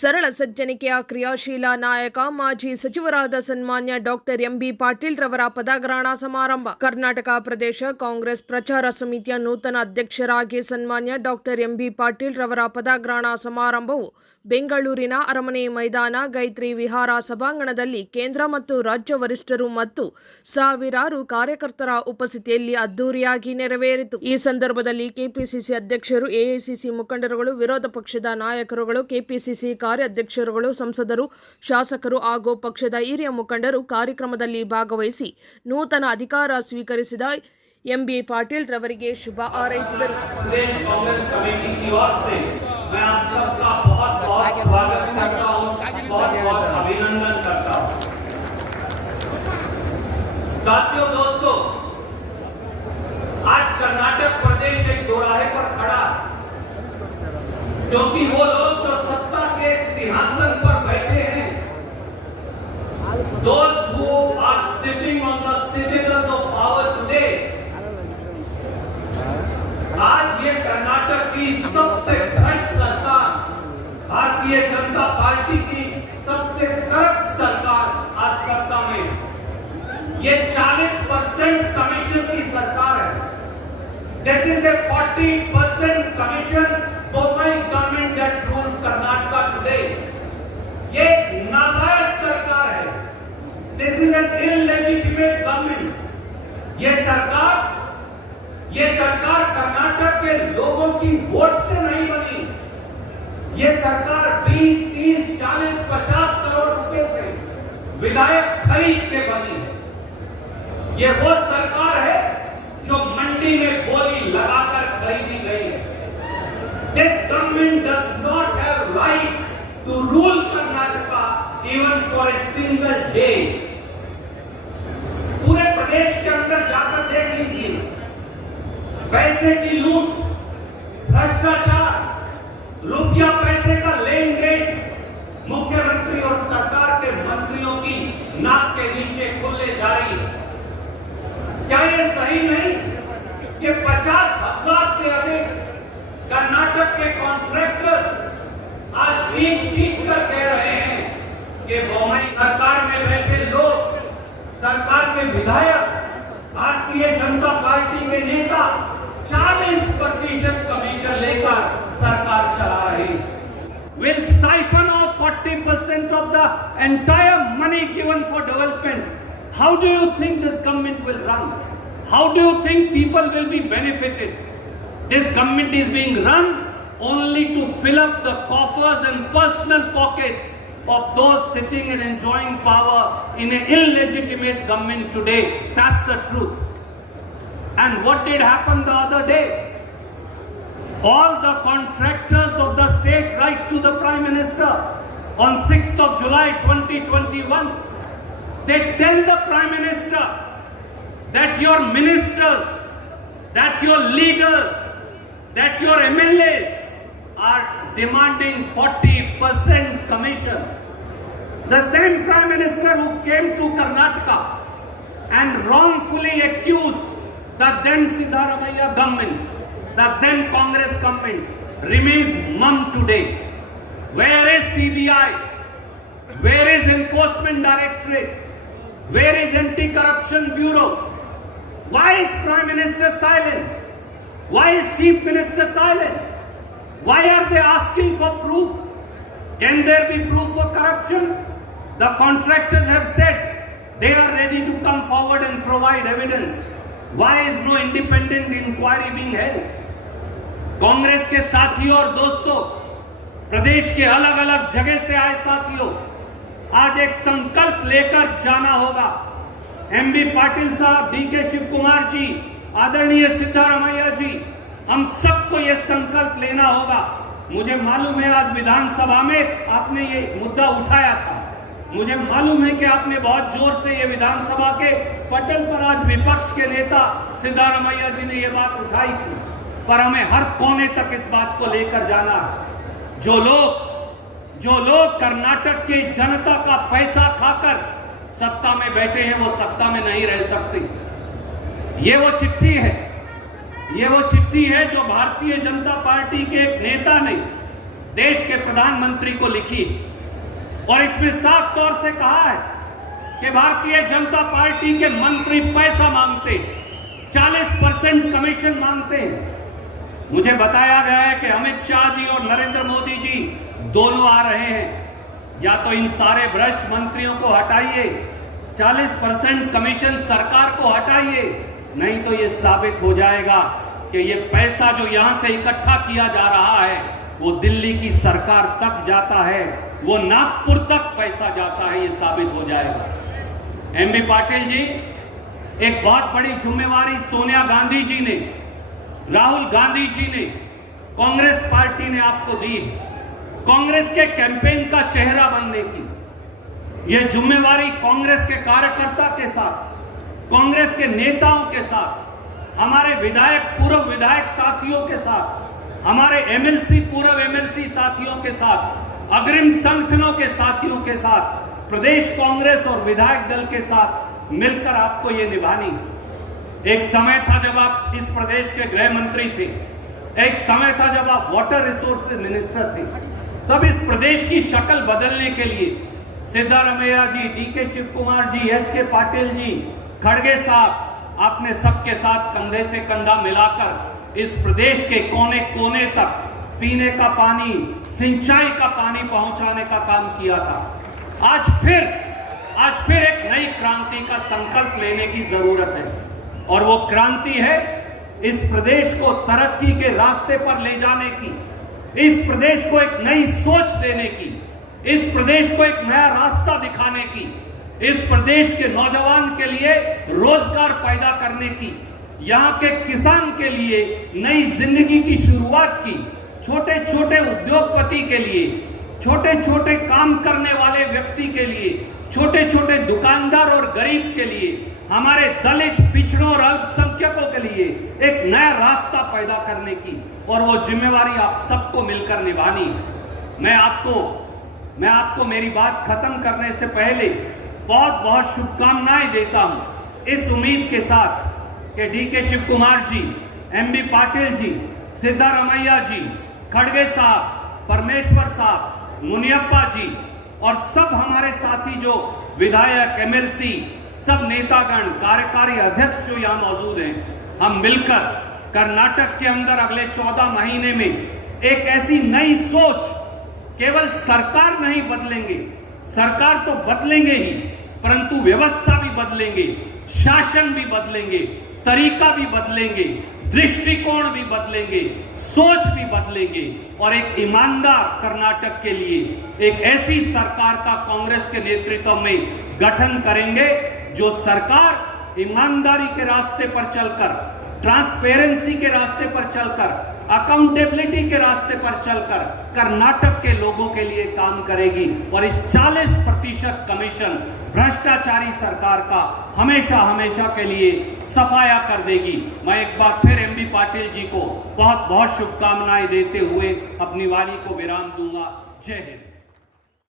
ಸರಳ ಸಜ್ಜನಿಕೆಯ ಕ್ರಿಯಾಶೀಲ ನಾಯಕ ಮಾಜಿ ಸಚಿವರಾದ ಸನ್ಮಾನ್ಯ ಡಾಕ್ಟರ್ ಎಂಬಿ ಪಾಟೀಲ್ ರವರ ಪದಗ್ರಹಣ ಸಮಾರಂಭ. ಕರ್ನಾಟಕ ಪ್ರದೇಶ ಕಾಂಗ್ರೆಸ್ ಪ್ರಚಾರ ಸಮಿತಿಯ ನೂತನ ಅಧ್ಯಕ್ಷರಾಗಿ ಸನ್ಮಾನ್ಯ ಡಾಕ್ಟರ್ ಎಂಬಿ ಪಾಟೀಲ್ ರವರ ಪದಗ್ರಹಣ ಸಮಾರಂಭವು ಬೆಂಗಳೂರಿನ ಅರಮನೆ ಮೈದಾನ ಗೈತ್ರಿ ವಿಹಾರ ಸಭಾಂಗಣದಲ್ಲಿ ಕೇಂದ್ರ ಮತ್ತು ರಾಜ್ಯ ವರಿಷ್ಠರು ಮತ್ತು ಸಾವಿರಾರು ಕಾರ್ಯಕರ್ತರ ಉಪಸ್ಥಿತಿಯಲ್ಲಿ ಅದ್ದೂರಿಯಾಗಿ ನೆರವೇರಿತು. ಈ ಸಂದರ್ಭದಲ್ಲಿ ಕೆಪಿಸಿಸಿ ಅಧ್ಯಕ್ಷರು, ಎಐಸಿಸಿ ಮುಖಂಡರುಗಳು, ವಿರೋಧ ಪಕ್ಷದ ನಾಯಕರುಗಳು, ಕೆಪಿಸಿಸಿ ಕಾರ್ಯಾಧ್ಯಕ್ಷರುಗಳು, ಸಂಸದರು, ಶಾಸಕರು ಹಾಗೂ ಪಕ್ಷದ ಹಿರಿಯ ಮುಖಂಡರು ಕಾರ್ಯಕ್ರಮದಲ್ಲಿ ಭಾಗವಹಿಸಿ ನೂತನ ಅಧಿಕಾರ ಸ್ವೀಕರಿಸಿದ ಎಂಬಿ ಪಾಟೀಲ್ ರವರಿಗೆ ಶುಭ ಹಾರೈಸಿದರು. साथियों, दोस्तों, आज कर्नाटक प्रदेश एक दोराहे पर खड़ा, क्योंकि वो लोग जो सत्ता के सिंहासन पर बैठे हैं, those who are sitting on the citadels of power today, आज ये कर्नाटक की सबसे भ्रष्ट सरकार, भारतीय जनता पार्टी की सबसे करप्ट सरकार आज सत्ता में है। ये 40% कमीशन की सरकार है। This is a 40% commission domain government that rules Karnataka today. ये नाजायज सरकार है। This is an illegitimate government. ये सरकार कर्नाटक के लोगों की वोट से नहीं बनी। ये सरकार 20, 30, 40, 50 करोड़ रुपए से विधायक खरीद के बनी है। ये वो सरकार है जो मंडी में गोली लगाकर खरीदी गई है। This government does not have right to rule Karnataka even for a single day. पूरे प्रदेश के अंदर जाकर देख लीजिए, पैसे की लूट, भ्रष्टाचार, रुपया पैसे का लेन देन मुख्यमंत्री और सरकार के मंत्रियों की नाक के नीचे खुले जारी है। क्या ये सही नहीं कि 50,000 से अधिक कर्नाटक के कॉन्ट्रैक्टर्स आज चीख कर कह रहे हैं कि बोम्मई सरकार में बैठे लोग, सरकार के विधायक, भारतीय जनता पार्टी के नेता 40% कमीशन लेकर सरकार चला रही, will siphon off 40% of the entire money given for development. How do you think this government will run? How do you think people will be benefited? This government is being run only to fill up the coffers and personal pockets of those sitting and enjoying power in an illegitimate government today. That's the truth. And what did happen the other day? All the contractors of the state write to the Prime Minister on 6th of July 2021. They tell the Prime Minister that your ministers, that your leaders, that your MLAs are demanding 40% commission. The same Prime Minister who came to Karnataka and wrongfully accused the then Siddaramaiah government, the then Congress government, remains mum today. Where is CBI? Where is Enforcement Directorate? Where is Anti-Corruption Bureau? Why is Prime Minister silent? Why is Chief Minister silent? Why are they asking for proof? Can there be proof for corruption? The contractors have said they are ready to come forward and provide evidence. Why is no independent inquiry being held? Congress के साथियों और दोस्तों, प्रदेश के अलग अलग जगह से आए साथियों, आज एक संकल्प लेकर जाना होगा। एमबी पाटिल साहब, डीके शिव कुमार जी, आदरणीय सिद्धारमैया जी, हम सबको ये संकल्प लेना होगा। मुझे मालूम है आज विधानसभा में आपने ये मुद्दा उठाया था। मुझे मालूम है कि आपने बहुत जोर से ये विधानसभा के पटल पर आज विपक्ष के नेता सिद्धारमैया जी ने ये बात उठाई थी, पर हमें हर कोने तक इस बात को लेकर जाना है। जो लोग कर्नाटक की जनता का पैसा खाकर सत्ता में बैठे हैं, वो सत्ता में नहीं रह सकते। ये वो चिट्ठी है जो भारतीय जनता पार्टी के एक नेता ने देश के प्रधानमंत्री को लिखी और इसमें साफ तौर से कहा है कि भारतीय जनता पार्टी के मंत्री पैसा मांगते, 40% कमीशन मांगते हैं। मुझे बताया गया है कि अमित शाह जी और नरेंद्र मोदी जी दोनों आ रहे हैं। या तो इन सारे भ्रष्ट मंत्रियों को हटाइए, 40% कमीशन सरकार को हटाइए, नहीं तो ये साबित हो जाएगा कि ये पैसा जो यहां से इकट्ठा किया जा रहा है वो दिल्ली की सरकार तक जाता है, वो नागपुर तक पैसा जाता है, ये साबित हो जाएगा। एमबी पाटिल जी, एक बहुत बड़ी जिम्मेवारी सोनिया गांधी जी ने, राहुल गांधी जी ने, कांग्रेस पार्टी ने आपको दी है, कांग्रेस के कैंपेन का चेहरा बनने की। यह जिम्मेवारी कांग्रेस के कार्यकर्ता के साथ, कांग्रेस के नेताओं के साथ, हमारे विधायक, पूर्व विधायक साथियों के साथ, हमारे एमएलसी, पूर्व एमएलसी साथियों के साथ, अग्रिम संगठनों के साथियों के साथ, प्रदेश कांग्रेस और विधायक दल के साथ मिलकर आपको ये निभानी। एक समय था जब आप इस प्रदेश के गृह मंत्री थे, एक समय था जब आप वाटर रिसोर्सेज मिनिस्टर थे। तब इस प्रदेश की शक्ल बदलने के लिए सिद्धारमैया जी, डीके शिव कुमार जी, एच.के. पाटिल जी, खड़गे साहब, आपने सबके साथ कंधे से कंधा मिलाकर इस प्रदेश के कोने कोने तक पीने का पानी, सिंचाई का पानी पहुंचाने का काम किया था। आज फिर एक नई क्रांति का संकल्प लेने की जरूरत है और वो क्रांति है इस प्रदेश को तरक्की के रास्ते पर ले जाने की, इस प्रदेश को एक नई सोच देने की, इस प्रदेश को एक नया रास्ता दिखाने की, इस प्रदेश के नौजवान के लिए रोजगार पैदा करने की, यहाँ के किसान के लिए नई जिंदगी की शुरुआत की, छोटे छोटे उद्योगपति के लिए, छोटे छोटे काम करने वाले व्यक्ति के लिए, छोटे छोटे दुकानदार और गरीब के लिए, हमारे दलित, पिछड़ों और अल्पसंख्यकों के लिए एक नया रास्ता पैदा करने की, और वो जिम्मेवारी आप सबको मिलकर निभानी है। मैं आपको मेरी बात खत्म करने से पहले बहुत बहुत शुभकामनाएं देता हूं, इस उम्मीद के साथ कि डीके शिव कुमार जी, एमबी पाटिल जी, सिद्धारमैया जी, खड़गे साहब, परमेश्वर साहब, मुनियप्पा जी और सब हमारे साथी जो विधायक, एमएलसी, सब नेतागण, कार्यकारी अध्यक्ष जो यहाँ मौजूद हैं, हम मिलकर कर्नाटक के अंदर अगले 14 महीने में एक ऐसी नई सोच, केवल सरकार नहीं बदलेंगे, सरकार तो बदलेंगे ही, परंतु व्यवस्था भी बदलेंगे, शासन भी बदलेंगे, तरीका भी बदलेंगे, दृष्टिकोण भी बदलेंगे, सोच भी बदलेंगे और एक ईमानदार कर्नाटक के लिए एक ऐसी सरकार का कांग्रेस के नेतृत्व में गठन करेंगे जो सरकार ईमानदारी के रास्ते पर चलकर, ट्रांसपेरेंसी के रास्ते पर चलकर, अकाउंटेबिलिटी के रास्ते पर चलकर कर्नाटक के लोगों के लिए काम करेगी और इस 40% कमीशन भ्रष्टाचारी सरकार का हमेशा के लिए सफाया कर देगी। मैं एक बार फिर एमबी पाटिल जी को बहुत बहुत शुभकामनाएं देते हुए अपनी वाणी को विराम दूंगा। जय हिंद।